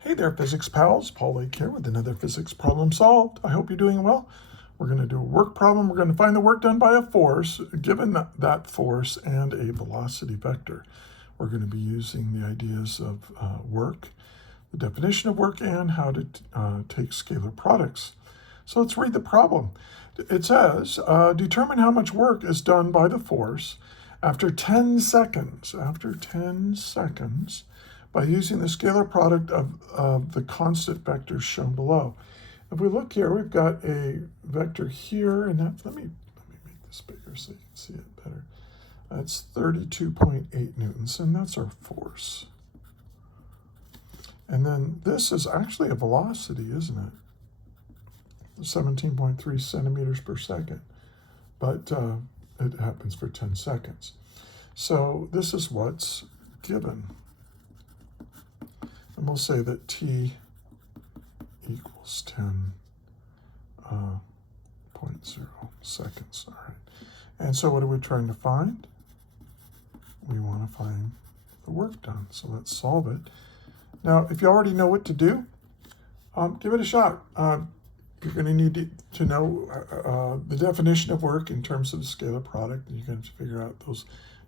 Hey there, physics pals. Paul Lake here with another physics problem solved. I hope you're doing well. We're going to do a work problem. We're going to find the work done by a force, given that force and a velocity vector. We're going to be using the ideas of work, the definition of work, and how to take scalar products. So let's read the problem. It says, determine how much work is done by the force after 10 seconds. After 10 seconds, by using the scalar product of the constant vectors shown below. If we look here, we've got a vector here, and let me make this bigger so you can see it better. That's 32.8 newtons, and that's our force. And then this is actually a velocity, isn't it? 17.3 centimeters per second, but it happens for 10 seconds. So this is what's given. And we'll say that t equals 10.0 seconds. All right. And so what are we trying to find? We want to find the work done. So let's solve it. Now, if you already know what to do, give it a shot. You're going to need to know the definition of work in terms of the scalar product, and you're going to figure out those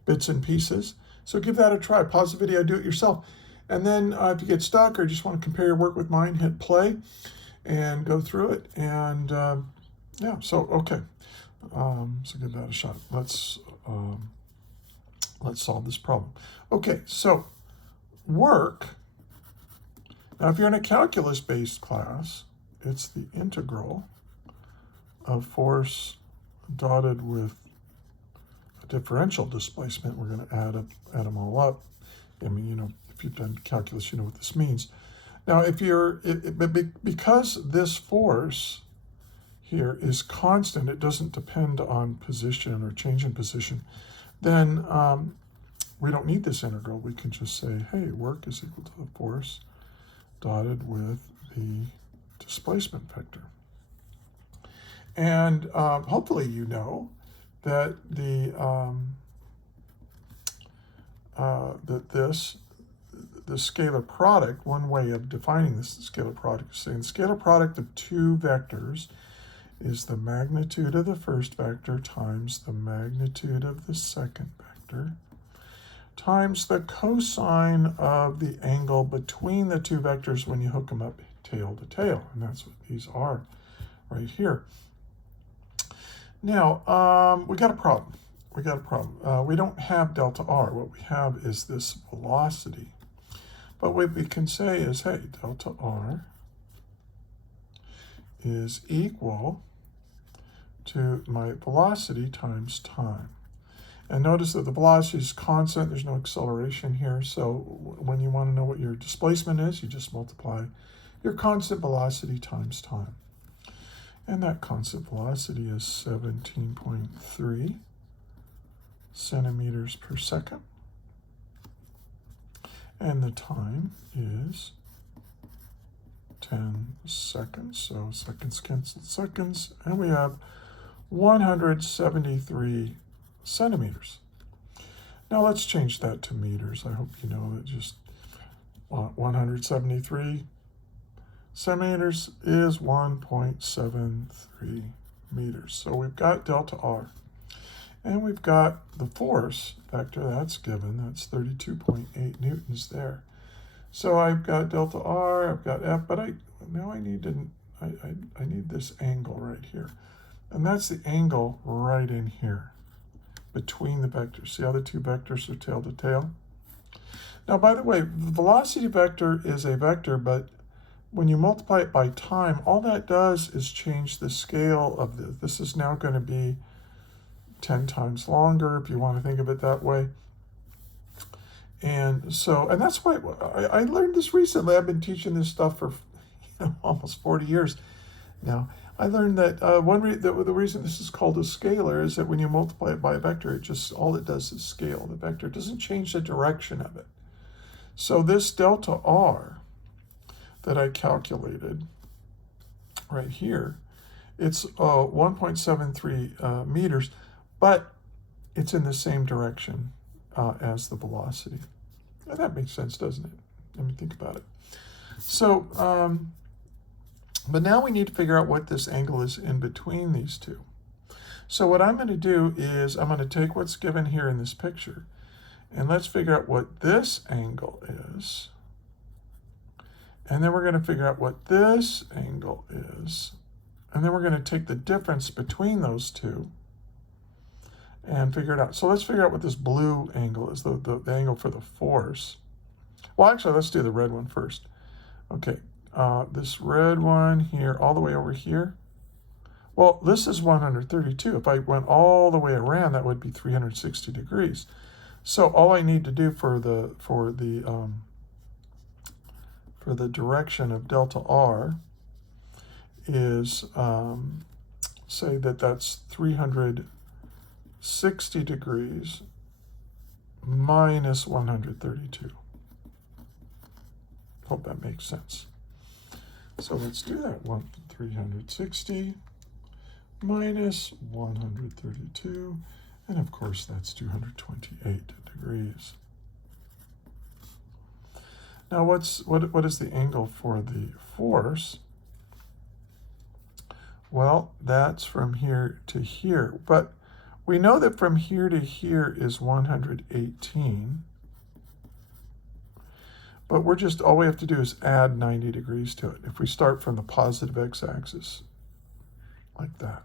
bits and pieces. So give that a try. Pause the video, do it yourself. And then if you get stuck or just want to compare your work with mine, hit play and go through it. And yeah, so okay. So give that a shot. Let's solve this problem. Okay, so work. Now, if you're in a calculus-based class, it's the integral of force dotted with a differential displacement. We're going to add them all up. I mean, you know, if you've done calculus, you know what this means. Now, if you're, because this force here is constant, it doesn't depend on position or change in position, then we don't need this integral. We can just say, hey, work is equal to the force dotted with the displacement vector. And hopefully you know that the scalar product, one way of defining this scalar product is saying the scalar product of two vectors is the magnitude of the first vector times the magnitude of the second vector times the cosine of the angle between the two vectors when you hook them up tail to tail. And that's what these are right here. Now, we got a problem. We don't have delta r. What we have is this velocity. But what we can say is, hey, delta r is equal to my velocity times time. And notice that the velocity is constant. There's no acceleration here. So when you want to know what your displacement is, you just multiply your constant velocity times time. And that constant velocity is 17.3 centimeters per second. And the time is 10 seconds. So seconds cancel seconds. And we have 173 centimeters. Now let's change that to meters. I hope you know that just 173 centimeters is 1.73 meters. So we've got delta r. And we've got the force vector, that's given. That's 32.8 newtons there. So I've got delta r, I've got F, but I need this angle right here. And that's the angle right in here between the vectors. See how the two vectors are tail to tail? Now, by the way, the velocity vector is a vector, but when you multiply it by time, all that does is change the scale of this. This is now going to be 10 times longer, if you want to think of it that way. And so, and that's why I learned this recently. I've been teaching this stuff for almost 40 years now. I learned that the reason this is called a scalar is that when you multiply it by a vector, all it does is scale the vector. It doesn't change the direction of it. So this delta r that I calculated right here, it's 1.73 meters, but it's in the same direction as the velocity. Now that makes sense, doesn't it? Let me think about it. So, but now we need to figure out what this angle is in between these two. So what I'm going to do is I'm going to take what's given here in this picture, and let's figure out what this angle is. And then we're going to figure out what this angle is. And then we're going to take the difference between those two and figure it out. So let's figure out what this blue angle is, the angle for the force. Well, actually, let's do the red one first. Okay, this red one here, all the way over here. Well, this is 132. If I went all the way around, that would be 360 degrees. So all I need to do for the direction of delta r is say that that's 360 degrees minus 132. Hope that makes sense. So let's do that. 360 minus 132, and of course that's 228 degrees. Now what is the angle for the force? Well, that's from here to here, but we know that from here to here is 118. But all we have to do is add 90 degrees to it. If we start from the positive x-axis, like that.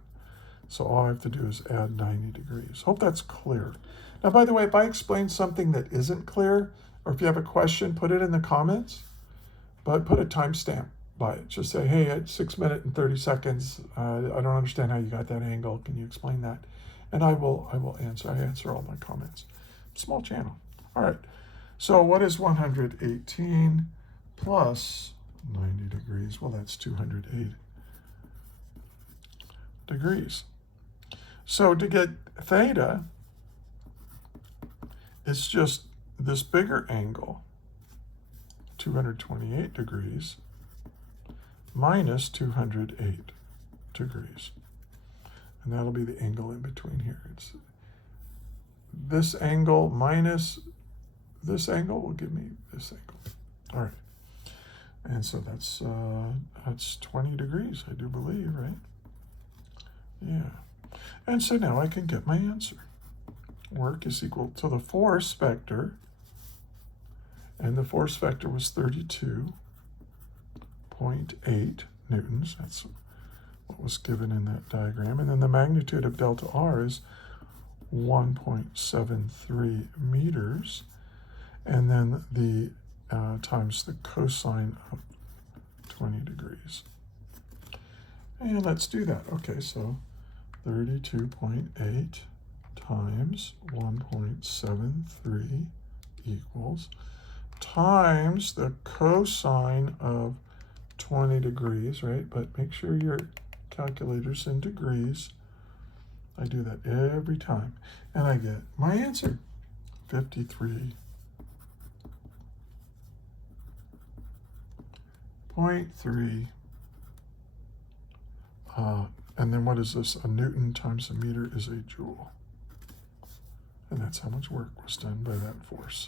So all I have to do is add 90 degrees. Hope that's clear. Now, by the way, if I explain something that isn't clear, or if you have a question, put it in the comments, but put a timestamp by it. Just say, hey, at 6 minutes and 30 seconds, I don't understand how you got that angle. Can you explain that? And I will answer. I answer all my comments. Small channel. All right. So what is 118 plus 90 degrees? Well, that's 208 degrees. So to get theta, it's just this bigger angle, 228 degrees, minus 208 degrees. And that'll be the angle in between here. It's this angle minus this angle will give me this angle. All right. And so that's 20 degrees, I do believe, right? Yeah. And so now I can get my answer. Work is equal to the force vector, and the force vector was 32.8 newtons. That's what was given in that diagram. And then the magnitude of delta r is 1.73 meters. And then the times the cosine of 20 degrees. And let's do that. Okay, so 32.8 times 1.73 equals times the cosine of 20 degrees, right? But make sure your calculator's in degrees. I do that every time. And I get my answer, 53.3. And then what is this? A Newton times a meter is a joule. And that's how much work was done by that force.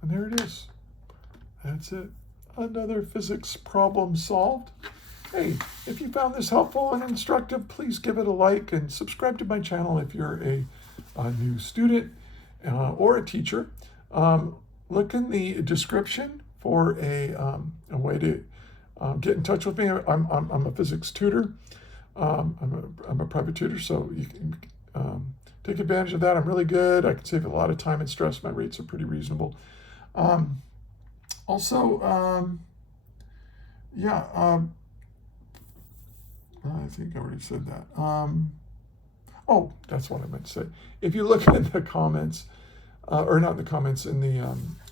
And there it is. That's it. Another physics problem solved. Hey, if you found this helpful and instructive, please give it a like and subscribe to my channel if you're a new student or a teacher. Look in the description for a way to get in touch with me. I'm a physics tutor. I'm a private tutor, so you can take advantage of that. I'm really good. I can save a lot of time and stress. My rates are pretty reasonable. I think I already said that. Oh, that's what I meant to say. If you look in the comments, or not in the comments, in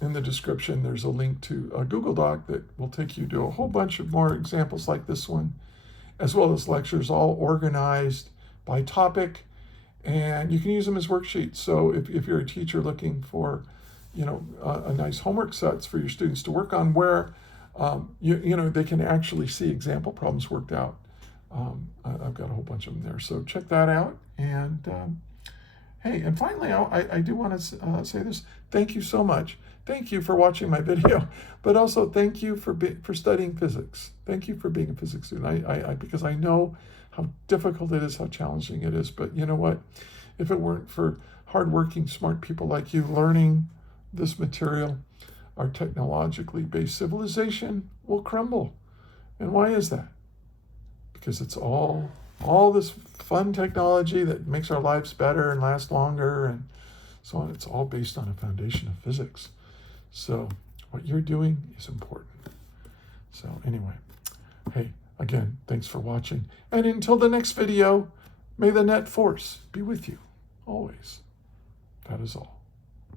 the description, there's a link to a Google Doc that will take you to a whole bunch of more examples like this one, as well as lectures, all organized by topic, and you can use them as worksheets. So if you're a teacher looking for, a nice homework sets for your students to work on, where they can actually see example problems worked out. I've got a whole bunch of them there. So check that out, and Hey, and finally, I do want to say this. Thank you so much. Thank you for watching my video, but also thank you for studying physics. Thank you for being a physics student. Because I know how difficult it is, how challenging it is. But you know what? If it weren't for hardworking, smart people like you learning this material, our technologically based civilization will crumble. And why is that? Because it's all this fun technology that makes our lives better and last longer and so on. It's all based on a foundation of physics. So what you're doing is important. So anyway, hey, again, thanks for watching. And until the next video, may the net force be with you always. That is all.